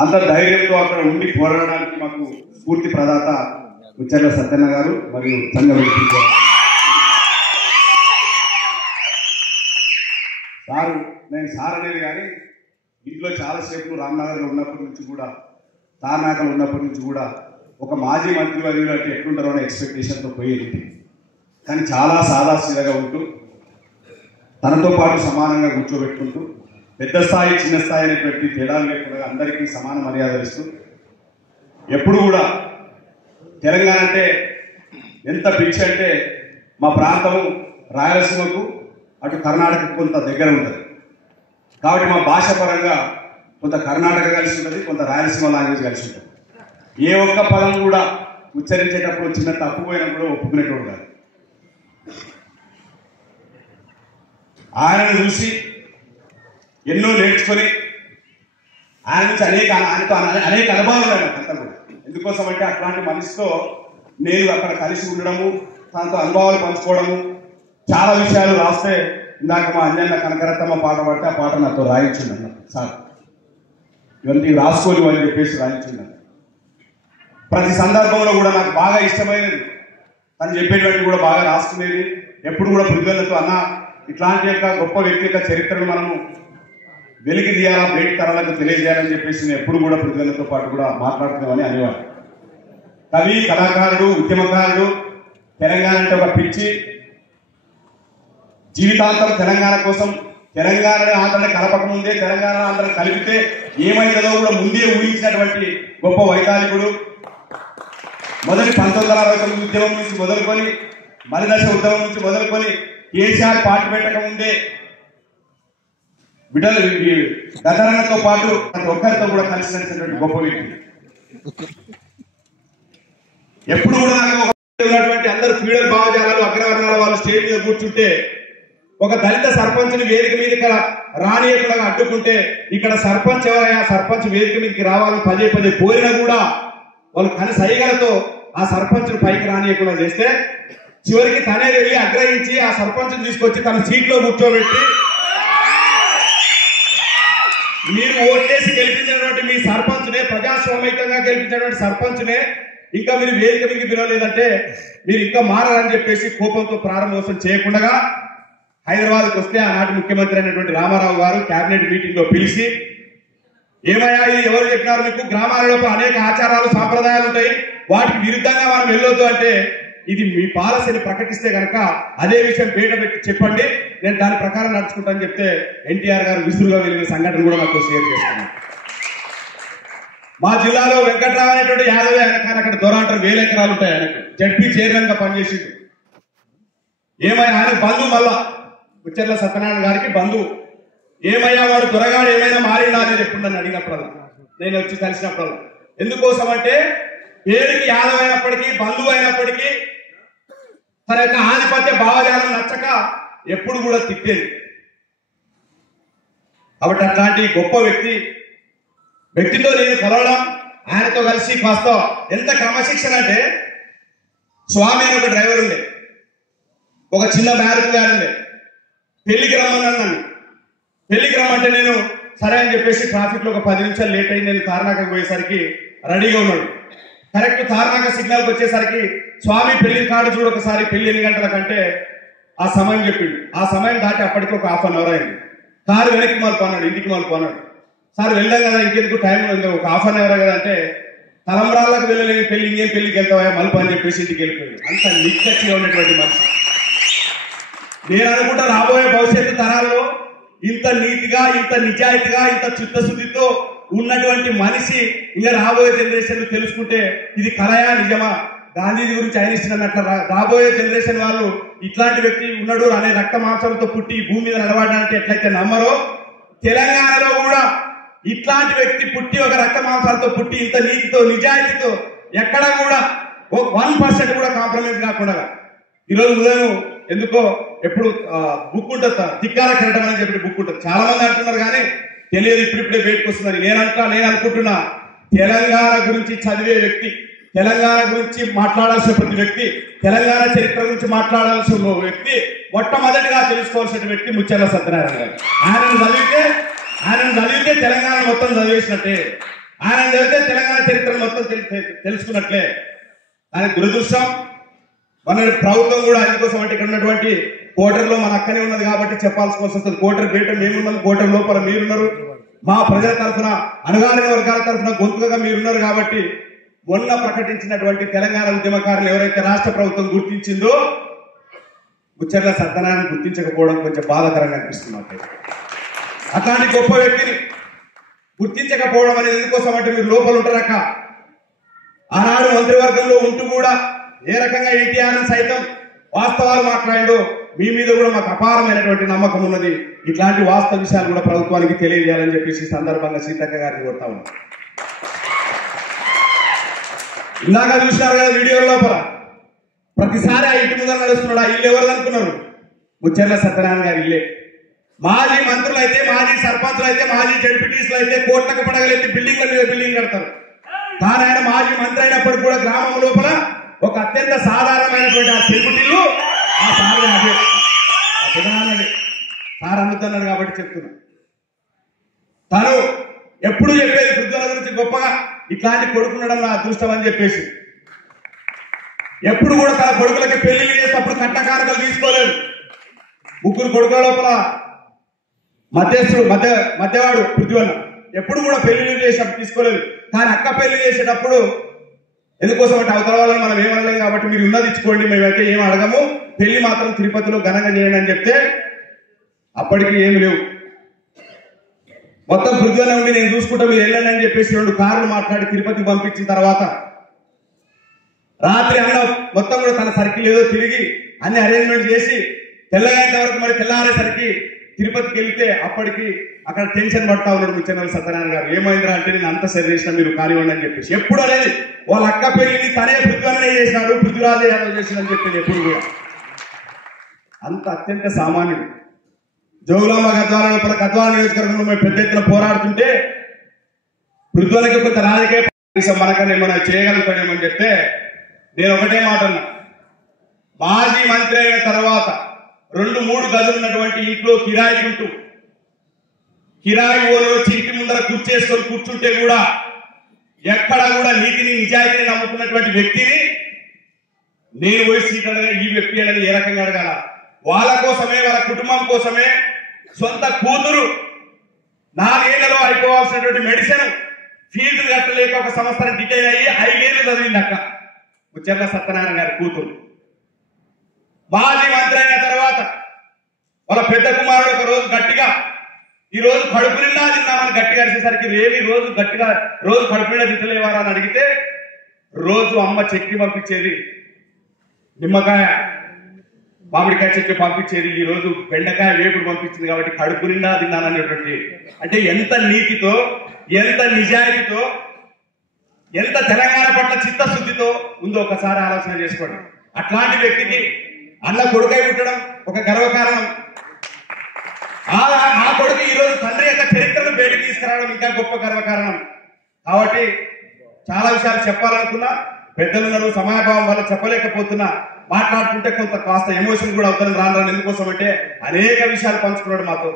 అంత ధైర్యంతో అక్కడ ఉండి పోరాడడానికి మాకు స్ఫూర్తి ప్రదాత ముచ్చర్ల సత్యన్న గారు మరియు సంఘ సారు. నేను సార్ అనేది కానీ ఇంట్లో చాలాసేపు రామ్నగర్లో ఉన్నప్పటి నుంచి కూడా తార్నాకలు ఉన్నప్పటి నుంచి కూడా ఒక మాజీ మంత్రి వర్యులు అంటే ఎట్లుంటారో అనే ఎక్స్పెక్టేషన్తో పోయేది. కానీ చాలా సాదాసీదగా ఉంటూ తనతో పాటు సమానంగా కూర్చోబెట్టుకుంటూ పెద్ద స్థాయి చిన్న స్థాయి అనేటువంటి తేడాలు లేకుండా అందరికీ సమాన మర్యాదలు ఇస్తూ ఎప్పుడు కూడా తెలంగాణ అంటే ఎంత పిచ్చి అంటే మా ప్రాంతము రాయలసీమకు అటు కర్ణాటకకు కొంత దగ్గర ఉంటుంది కాబట్టి మా భాష పరంగా కొంత కర్ణాటక కలిసి ఉంటుంది, కొంత రాయలసీమ లాంగ్వేజ్ కలిసి ఉంటుంది. ఏ ఒక్క పదం కూడా ఉచ్చరించేటప్పుడు చిన్న తప్పుపోయినా కూడా ఒప్పుకునేటోడు కాదు. ఆయనను చూసి ఎన్నో నేర్చుకొని ఆయన నుంచి ఆయనతో అనేక అనుభవాలు ఉన్నాయి అంతా కూడా. ఎందుకోసం అంటే అట్లాంటి మనిషితో నేను అక్కడ కలిసి ఉండడము, తనతో అనుభవాలు పంచుకోవడము, చాలా విషయాలు రాస్తే ఇందాక మా అంజన్న కనకరత్తమ్మ పాట పడితే ఆ పాట నాతో రాయించుండ సార్, ఇవన్నీ రాసుకోలేవు అని చెప్పేసి రాయించుండ. ప్రతి సందర్భంలో కూడా నాకు బాగా ఇష్టమైనది తను చెప్పేటువంటి కూడా బాగా రాసుకునేది. ఎప్పుడు కూడా బృందాలతో అన్న ఇట్లాంటి యొక్క గొప్ప వ్యక్తి యొక్క చరిత్రను మనము వెలికి తీయాలా, బయటి తరాలకు తెలియజేయాలని చెప్పేసి నేను ఎప్పుడు కూడా బృందాలతో పాటు కూడా మాట్లాడుతున్నామని అనేవాడు. కవి, కళాకారుడు, ఉద్యమకారుడు, తెలంగాణ అంటే ఒక పిచ్చి, జీవితాంతం తెలంగాణ కోసం తెలంగాణ ఆంధ్రని కలపక ముందే తెలంగాణ ఆంధ్రని కలిపితే ఏమైందో కూడా ముందే ఊహించినటువంటి గొప్ప వైతాళికుడు. మొదటి 1969 ఉద్యమం నుంచి మొదలుకొని మలిదశ ఉద్యమం నుంచి మొదలుకొని కేసీఆర్ పార్టీ పెట్టక ముందే బిడ్డలు గతరంగంతో పాటు ప్రతి ఒక్కరితో కూడా కలిసి నడిచినటువంటి గొప్ప వ్యక్తి. ఎప్పుడు కూడా నాకు ఉన్నటువంటి అందరూ ఫీడర్ భావజాలాలు అగ్రవర్ణాల వాళ్ళు స్టేజ్ మీద కూర్చుంటే ఒక దళిత సర్పంచ్ని వేదిక మీద ఇక్కడ రానియకుండా అడ్డుకుంటే ఇక్కడ సర్పంచ్ ఎవరైనా సర్పంచ్ వేదిక మీదకి రావాలని పదే పదే కోరినా కూడా వాళ్ళు కని సైగలతో ఆ సర్పంచ్ పైకి రానియకుండా చేస్తే చివరికి తనే వెళ్ళి అగ్రహించి ఆ సర్పంచ్ తీసుకొచ్చి తన సీట్లో కూర్చోబెట్టి మీరు ఓట్లేసి గెలిపించినటువంటి మీ సర్పంచ్నే, ప్రజాస్వామికంగా గెలిపించినటువంటి సర్పంచ్నే ఇంకా మీరు వేదిక మీదకి పిలవలేదంటే మీరు ఇంకా మారాలని చెప్పేసి కోపంతో ప్రారంభోత్సవం చేయకుండా హైదరాబాద్కి వస్తే ఆనాటి ముఖ్యమంత్రి అయినటువంటి రామారావు గారు కేబినెట్ మీటింగ్ లో పిలిచి ఏమయ్యా ఇది ఎవరు చెప్పినారు మీకు, గ్రామాలలో అనేక ఆచారాలు సాంప్రదాయాలు ఉంటాయి, వాటికి విరుద్ధంగా మనం వెళ్ళొద్దు అంటే ఇది మీ పాలసీని ప్రకటిస్తే కనుక అదే విషయం బయట పెట్టి చెప్పండి, నేను దాని ప్రకారం నడుచుకుంటానని చెప్తే ఎన్టీఆర్ గారు విసురుగా వెళ్ళిన సంఘటన కూడా మాకు షేర్ చేస్తున్నాను. మా జిల్లాలో వెంకట్రావు అనేటువంటి యాదవ్ ఆయన అక్కడ దొరాంటారు 1000 ఎకరాలు ఉంటాయి. ఆయనకు జడ్పీ చైర్మన్ గా పనిచేసింది. ఏమయ్యా ఆయన బంధువు, మళ్ళా ముచ్చర్ల సత్యనారాయణ గారికి బంధువు. ఏమయ్యా వాడు దొరగాడు ఏమైనా మారిందా అని చెప్పుడు నన్ను అడిగినప్పుడు నేను వచ్చి కలిసినప్పుడు. ఎందుకోసం అంటే పేరుకి యాదవ్ అయినప్పటికీ బంధువు అయినప్పటికీ తన యొక్క ఆధిపత్య భావజాలం నచ్చక ఎప్పుడు కూడా తిట్టేది. కాబట్టి అట్లాంటి గొప్ప వ్యక్తితో నేను కలవడం, ఆయనతో కలిసి కాస్త ఎంత క్రమశిక్షణ అంటే స్వామి అని ఒక డ్రైవర్ ఉండే, ఒక చిన్న మ్యారేజ్ వ్యాన్ ఉండే, పెళ్లికి రమ్మన్నాను నన్ను. పెళ్లికి రమ్మంటే నేను సరే అని చెప్పేసి ట్రాఫిక్ లో ఒక 10 నిమిషాలు లేట్ అయ్యి నేను తార్నాకకు పోయేసరికి రెడీగా ఉన్నాడు. కరెక్ట్ తార్నాక సిగ్నల్కి వచ్చేసరికి స్వామి పెళ్లి కార్డు చూడు ఒకసారి, పెళ్లి ఎన్ని గంటలకంటే ఆ సమయం చెప్పిండు. ఆ సమయం దాటి అప్పటికి ఒక 1/2 అవర్ అయింది. కారు వెనక్కి మలుపుకున్నాడు, ఇంటికి మలుపుకున్నాడు. సార్ వెళ్ళాం కదా ఇంకెందుకు టైం ఉంది, ఒక 1/2 అవర్ కదా అంటే తలంబ్రాలకు వెళ్ళలేని పెళ్లి ఇంకేం పెళ్లికి వెళ్తావా మలుపు అని చెప్పేసి ఇంటికి వెళ్ళిపోయాడు. అంత నిక్కచ్చిగా ఉన్నటువంటి మనిషి. నేను అనుకుంటా రాబోయే భవిష్యత్తు తరాల్లో ఇంత నీతిగా, ఇంత నిజాయితీగా, ఇంత చిత్తశుద్ధితో ఉన్నటువంటి మనిషి ఇంకా రాబోయే జనరేషన్ తెలుసుకుంటే ఇది కలయా నిజమా, గాంధీజీ గురించి ఆయన ఇచ్చినట్లు రాబోయే జనరేషన్ వాళ్ళు ఇట్లాంటి వ్యక్తి ఉన్నాడు అనే రక్త మాంసంతో పుట్టి భూమి మీద నిలబడడానికి ఎట్లయితే నమ్మరో, తెలంగాణలో కూడా ఇట్లాంటి వ్యక్తి పుట్టి ఒక రక్త మాంసాలతో పుట్టి ఇంత నీతితో నిజాయితీతో ఎక్కడ కూడా 1% కూడా కాంప్రమైజ్ కాకుండా ఈరోజు ఉదయం ఎందుకో ఎప్పుడు బుక్ ఉంటుంది, ధిక్కార కిరటం అని చెప్పి బుక్ ఉంటుంది. చాలా మంది అంటున్నారు కానీ తెలియదు, ఇప్పుడిప్పుడే బయటకు వస్తుందని. నేను అనుకుంటున్నా తెలంగాణ గురించి చదివే వ్యక్తి, తెలంగాణ గురించి మాట్లాడాల్సిన ప్రతి వ్యక్తి, తెలంగాణ చరిత్ర గురించి మాట్లాడాల్సిన వ్యక్తి మొట్టమొదటిగా తెలుసుకోవాల్సిన వ్యక్తి ముచ్చర్ల సత్యనారాయణ గారు. ఆయనను చదివితే ఆయన చదివితే తెలంగాణ మొత్తం చదివేసినట్టే, ఆయన చదివితే తెలంగాణ చరిత్ర మొత్తం తెలుసుకున్నట్లే. ఆయన దురదృష్టం. మన ప్రభుత్వం కూడా అందుకోసం అంటే ఇక్కడ ఉన్నటువంటి కోటర్లో మన అక్కనే ఉన్నది కాబట్టి చెప్పాల్సి వస్తుంది. కోటర్ బయట మేమున్నాం, కోటర్ లోపల మీరున్నారు. మా ప్రజల తరఫున, అణగారిన వర్గాల తరఫున గొంతుగా మీరున్నారు కాబట్టి మొన్న ప్రకటించినటువంటి తెలంగాణ ఉద్యమకారులు ఎవరైతే రాష్ట్ర ప్రభుత్వం గుర్తించిందో ముచ్చర్ల సత్యనారాయణ గుర్తించకపోవడం కొంచెం బాధాకరంగా అనిపిస్తుంది. అట్లాంటి గొప్ప వ్యక్తిని గుర్తించకపోవడం అనేది ఎందుకోసం అంటే మీరు లోపల ఉంటారక్క. ఆనాడు మంత్రివర్గంలో ఉంటూ కూడా ఏ రకంగా ఎన్టీఆర్ సైతం వాస్తవాలు మాట్లాడాడో మీ మీద కూడా మాకు అపారమైనటువంటి నమ్మకం ఉన్నది. ఇట్లాంటి వాస్తవ విషయాలు కూడా ప్రభుత్వానికి తెలియజేయాలని చెప్పేసి సందర్భంగా సీతక్క గారిని కోరుతా ఉన్నాం. ఇందాక చూసినారు కదా వీడియో లోపల, ప్రతిసారి ఆ ఇంటి ముందర నడుస్తున్నాడు. ఆ ఇల్లు ఎవరు అనుకున్నారు? ముచ్చర్ల సత్యనారాయణ గారి ఇల్లే. మాజీ మంత్రులు అయితే, మాజీ సర్పంచులు అయితే, మాజీ జడ్పీటీసులు అయితే కోట్లకు పడగలైతే బిల్డింగ్ల మీద బిల్డింగ్ కడతారు. కానీ ఆయన మాజీ మంత్రి అయినప్పటికీ కూడా గ్రామం లోపల ఒక అత్యంత సాధారణమైనటువంటి ఆ చెరుకుటిల్లు ఆ సార్ అదే సార్ అందుతున్నాడు కాబట్టి చెప్తున్నా. తను ఎప్పుడు చెప్పేది వృద్ధుల గురించి గొప్పగా, ఇట్లాంటి కొడుకునడం నా అదృష్టం అని చెప్పేసి. ఎప్పుడు కూడా తన కొడుకులకి పెళ్లిళ్ళు చేసేటప్పుడు కట్టకారకలు తీసుకోలేదు. ముగ్గురు కొడుకుల లోపల మధ్యవాడు పృథ్వన్న ఎప్పుడు కూడా పెళ్లిళ్ళు చేసేటప్పుడు తీసుకోలేదు. కానీ అక్క పెళ్లి చేసేటప్పుడు ఎందుకోసం అంటే అవతల వాళ్ళని మనం ఏమనలేం కాబట్టి మీరు ఉన్నది ఇచ్చుకోండి, మేమైతే ఏం అడగము, పెళ్లి మాత్రం తిరుపతిలో ఘనంగా చేయండి అని చెప్తే అప్పటికి ఏమి లేవు. మొత్తం పృథ్వన్న ఉండి నేను చూసుకుంటా మీరు వెళ్ళండి అని చెప్పేసి 2 కార్లు మాట్లాడి తిరుపతికి పంపించిన తర్వాత రాత్రి అన్న మొత్తం కూడా తన సర్కిల్ ఏదో తిరిగి అన్ని అరేంజ్మెంట్ చేసి తెల్లగంట వరకు మరి తెల్లారేసరికి తిరుపతికి వెళ్తే అప్పటికి అక్కడ టెన్షన్ పడతా ఉన్నాడు ముచ్చర్ల సత్యనారాయణ గారు. ఏమైందిరా అంటే నేను అంత సరి చేసిన మీరు కానివ్వండి అని చెప్పేసి. ఎప్పుడు అనేది వాళ్ళ అక్క పెళ్లిని తనే పృథ్వన్నే చేసినాడు, పృథ్వీరాజే యాదవ్ చేసిందని చెప్పేది ఎప్పుడు కూడా. అంత అత్యంత సామాన్యుడు. జోగులాంబ గద్వాల లోపల గద్వాల నియోజకవర్గంలో మేము పెద్ద ఎత్తున పోరాడుతుంటే పృథ్వీకి కొంత రాజకీయ మనకన్నా ఏమైనా చేయగలుగుతాడేమని చెప్తే నేను ఒకటే మాట అన్నా, మాజీ మంత్రి అయిన తర్వాత 2-3 గదులు ఉన్నటువంటి ఇంట్లో కిరాయి ఉంటూ కిరాయి ఓలు వచ్చి ఇంటి ముందర కూర్చేసుకొని కూర్చుంటే కూడా ఎక్కడ కూడా నీతిని నిజాయితీని నమ్ముకున్నటువంటి వ్యక్తిని నేను పోయి సీట్ అడగా ఈ వ్యక్తి అనేది ఏ రకంగా అడగాల? వాళ్ళ కోసమే, వాళ్ళ కుటుంబం కోసమే సొంత కూతురు 4 ఏళ్లలో అయిపోవాల్సినటువంటి మెడిసిన్ ఫీజు కట్టలేక ఒక సంవత్సరం డిటైన్ అయ్యి 5 ఏళ్ళు చదివింది అక్క ముచ్చర్ల సత్యనారాయణ గారి కూతురు. మాజీ మంత్రి అయిన తర్వాత వాళ్ళ పెద్ద కుమారుడు ఒక రోజు గట్టిగా ఈ రోజు కడుపు నిండా తిన్నామని గట్టిగా అరిచేసరికి రేవి రోజు గట్టిగా రోజు కడుపు నిండా తిట్టలేవారా అని అడిగితే రోజు అమ్మ చెక్కి పంపించేది, నిమ్మకాయ మామిడికాయ చెక్కి పంపించేది, ఈ రోజు బెండకాయ వేపుడు పంపించింది కాబట్టి కడుపు నిండా తిన్నాననేటువంటి. అంటే ఎంత నీతితో, ఎంత నిజాయితీతో, ఎంత తెలంగాణ పట్ల చిత్తశుద్ధితో ఉందో ఒకసారి ఆలోచన చేసుకోండి. అట్లాంటి వ్యక్తికి అన్న కొడుకై పుట్టడం ఒక గర్వకారణం. ఆ కొడుకు ఈ రోజు తండ్రి యొక్క చరిత్రను బయటకు తీసుకురావడం ఇంకా గొప్ప గర్వకారణం. కాబట్టి చాలా విషయాలు చెప్పాలనుకున్నా, పెద్దలున్నారు, సమయభావం వల్ల చెప్పలేకపోతున్నా. మాట్లాడుతుంటే కొంత కాస్త ఎమోషన్ కూడా అవుతాను రాను. ఎందుకోసం అంటే అనేక విషయాలు పంచుకున్నాడు మాతో,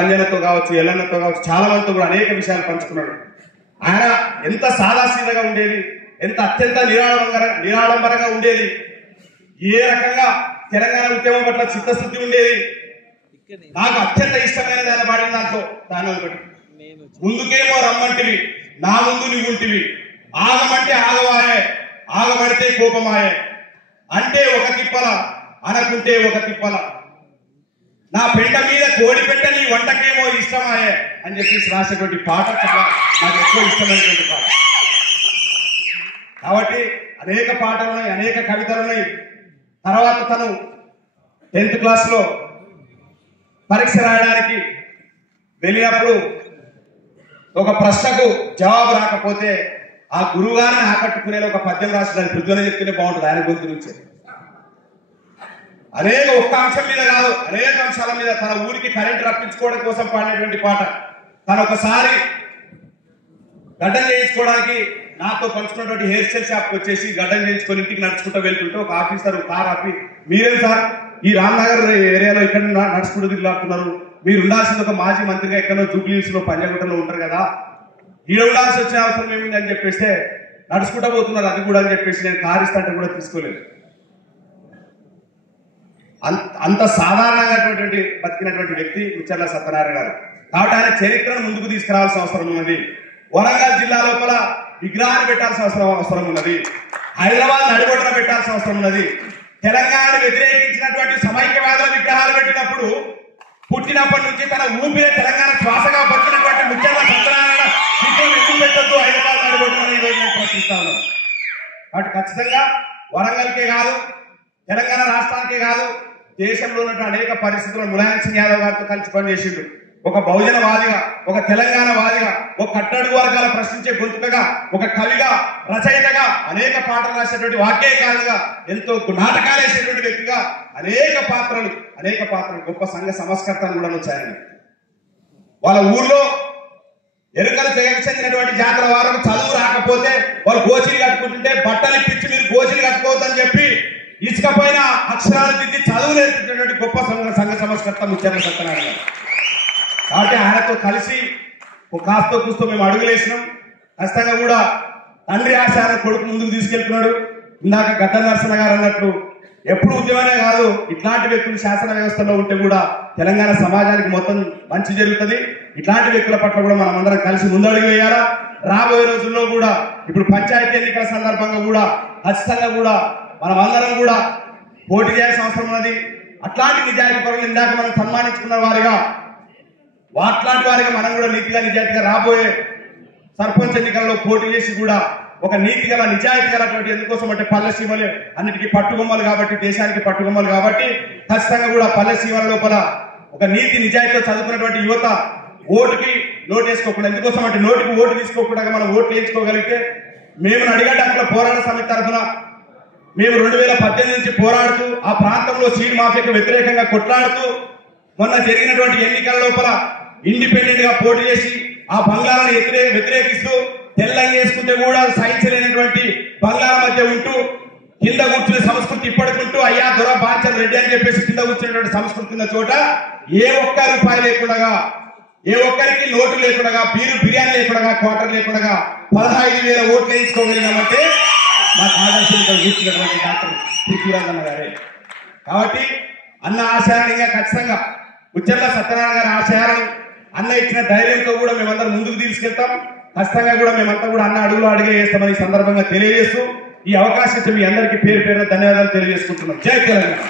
అంజనతో కావచ్చు, ఎల్లన్నతో కావచ్చు, చాలా మందితో కూడా అనేక విషయాలు పంచుకున్నాడు. ఆయన ఎంత సాదాసీదగా ఉండేది, ఎంత అత్యంత నిరాడంబరంగా ఉండేది, ఏ రకంగా తెలంగాణ ఉద్యమం పట్ల చిత్తశుద్ధి ఉండేది. నాకు అత్యంత ఇష్టమైన దాన్ని పాడిన దాంట్లో దాని ఒకటి, ముందుకేమో రమ్మంటివి, నా ముందు నువ్వుంటివి, ఆగమంటే ఆగవాయే, ఆగబడితే కోపమాయే, అంటే ఒక తిప్పల, అనకుంటే ఒక తిప్పల, నా పెంట మీద కోడి పెట్ట నీ వంటకేమో ఇష్టమాయే అని చెప్పేసి రాసేటువంటి పాట చాలా నాకు ఎక్కువ ఇష్టమైనటువంటి పాట. కాబట్టి అనేక పాటలు ఉన్నాయి, అనేక కవితలు ఉన్నాయి. తర్వాత తను 10th క్లాస్లో పరీక్ష రాయడానికి వెళ్ళినప్పుడు ఒక ప్రశ్నకు జవాబు రాకపోతే ఆ గురువుగారిని ఆకట్టుకునే ఒక పద్యం రాసిన పృథ్వీని చెప్తేనే బాగుంటుంది ఆయన గొంతు నుంచి. అనేక ఒక్క అంశం మీద కాదు, అనేక అంశాల మీద తన ఊరికి కరెంట్ రప్పించుకోవడం కోసం పాడినటువంటి పాట. తను ఒకసారి గడ్డం చేయించుకోవడానికి నాతో పంచుకున్నటువంటి హెయిర్ స్టైల్ షాప్కి వచ్చేసి గడ్డం చేయించుకొని ఇంటికి నడుచుకుంటూ వెళ్తుంటే ఒక ఆఫీసర్ కార్ ఆపి, మీరేం సార్ ఈ రామ్నగర్ ఏరియాలో ఇక్కడ నడుచుకుంటూ తిరుగుతున్నారు, మీరు ఉండాల్సింది ఒక మాజీ మంత్రిగా ఎక్కడో జూబ్లీహిల్స్ లో పంజాగుట్టలో ఉంటారు కదా, ఈడ ఉండాల్సి వచ్చిన అవసరం ఏమింది అని చెప్పేస్తే నడుచుకుంటా పోతున్నారు అది కూడా అని చెప్పేసి నేను కారిస్తాంటే కూడా తీసుకోలేదు. అంత సాధారణంగా బతికినటువంటి వ్యక్తి ముచ్చర్ల సత్యనారాయణ గారు. కాబట్టి ఆయన చరిత్రను ముందుకు తీసుకురావాల్సిన అవసరం ఉన్నది. వరంగల్ జిల్లా లోపల విగ్రహాన్ని పెట్టాల్సిన అవసరం ఉన్నది. హైదరాబాద్ నడిబొడ్డున పెట్టాల్సిన అవసరం ఉన్నది. తెలంగాణను వ్యతిరేకించినటువంటి సమైక్యవాదుల విగ్రహాలు పెట్టినప్పుడు పుట్టినప్పటి నుంచి తన ఊపిరే తెలంగాణ శ్వాసగా బతికినటువంటి ముచ్చర్ల సత్యనారాయణ విగ్రహం ఎందుకు పెట్టద్దు హైదరాబాద్ నడిబొడ్డున ఈ రోజు నేను ప్రశ్నిస్తా ఉన్నాను. కాబట్టి ఖచ్చితంగా వరంగల్కే కాదు, తెలంగాణ రాష్ట్రానికే కాదు, దేశంలో ఉన్నటువంటి అనేక పరిస్థితుల్లో ములాయం సింగ్ యాదవ్ గారితో కలిసి పనిచేసిండు. ఒక బహుజనవాదిగా, ఒక తెలంగాణ వాదిగా, ఒక కట్టడుగు వర్గాల ప్రశ్నించే గొంతుకగా, ఒక కవిగా, రచయితగా, అనేక పాటలు రాసేటువంటి వాక్యకారులుగా, ఎంతో నాటకాలు వేసేటువంటి వ్యక్తిగా అనేక పాత్రలు గొప్ప సంఘ సంస్కర్తలు కూడా వచ్చాయని. వాళ్ళ ఊర్లో ఎరుకలు తెగకు చెందినటువంటి జాతర వారు చదువు రాకపోతే వాళ్ళు గోచీలు కట్టుకుంటుంటే బట్టలు ఇప్పించి మీరు గోచీలు కట్టుకోవద్దని చెప్పి ఇసుక పైన అక్షరాలు దిద్ది చదువు నేర్పించినటువంటి గొప్ప సంఘ సంస్కర్త ముచ్చర్ల సత్యనారాయణ గారు. కాబట్టి ఆయనతో కలిసి ఒక కాస్తో కూస్తో మేము అడుగులేసినాం. ఖచ్చితంగా కూడా తండ్రి ఆశయాన్ని కొడుకు ముందుకు తీసుకెళ్తున్నాడు. ఇందాక గద్ద నరసన్న గారు అన్నట్లు ఎప్పుడు ఉద్యమమే కాదు, ఇట్లాంటి వ్యక్తులు శాసన వ్యవస్థలో ఉంటే కూడా తెలంగాణ సమాజానికి మొత్తం మంచి జరుగుతుంది. ఇట్లాంటి వ్యక్తుల పట్ల కూడా మనం అందరం కలిసి ముందడుగు వేయాలా. రాబోయే రోజుల్లో కూడా ఇప్పుడు పంచాయతీ ఎన్నికల సందర్భంగా కూడా ఖచ్చితంగా కూడా మనం అందరం కూడా పోటీ చేయాల్సిన అవసరం ఉన్నది. అట్లాంటి నిజాయితీ పరులు ఇందాక మనం సన్మానించుకున్న వారిగా అట్లాంటి వారిగా మనం కూడా నీతిగా నిజాయితీగా రాబోయే సర్పంచ్ ఎన్నికల్లో పోటీ చేసి కూడా ఒక నీతి గల నిజాయితీ గలటువంటి ఎందుకోసం అంటే పల్లె సీమలే అన్నిటికీ పట్టుకొమ్మలు కాబట్టి, దేశానికి పట్టుకొమ్మలు కాబట్టి ఖచ్చితంగా కూడా పల్లె సీమల లోపల ఒక నీతి నిజాయితీతో చదువుకున్నటువంటి యువత ఓటుకి నోటు వేసుకోకుండా, ఎందుకోసం అంటే నోటికి ఓటు తీసుకోకుండా మనం ఓట్లు వేయించుకోగలిగితే మేము అడిగడ్డ అక్కడ పోరాట సమితి తరఫున మేము 2018 నుంచి పోరాడుతూ ఆ ప్రాంతంలో సీడ్ మాఫియాకు వ్యతిరేకంగా కొట్లాడుతూ మొన్న జరిగినటువంటి ఎన్నికల లోపల ఇండిపెండెంట్ గా పోటీ చేసి ఆ బంగారాన్ని వ్యతిరేకిస్తూ తెల్లంగా వేసుకుంటే కూడా సహించలేనటువంటి బంగారం మధ్య ఉంటూ కింద కూర్చునే సంస్కృతి ఇప్పటికుంటూ అయ్యా దొర బాంచల్ రెడ్డి అని చెప్పేసి కింద కూర్చునేటువంటి సంస్కృతి ఉన్న చోట ఏ ఒక్క రూపాయి లేకుండా, ఏ ఒక్కరికి నోటు లేకుండా, బిర్యానీ లేకుండా, క్వార్టర్ లేకుండా 15,000 ఓట్లు వేయించుకోగలిగామంటే మాకు ఆదర్శంగా కూర్చున్నటువంటి డాక్టర్ పృథ్వీరాజన్న గారే. కాబట్టి అన్న ఆశయాన్ని ఇంకా ఖచ్చితంగా ముచ్చర్ల సత్యనారాయణ గారి ఆశయాలను అన్న ఇచ్చిన ధైర్యంతో కూడా మేమందరం ముందుకు తీసుకెళ్తాం. ఖచ్చితంగా కూడా మేమంతా కూడా అన్న అడుగులో అడిగే వేస్తామని సందర్భంగా తెలియజేస్తూ ఈ అవకాశం మీ అందరికీ పేరు పేరున ధన్యవాదాలు తెలియజేసుకుంటున్నాం. జై తెలంగాణ.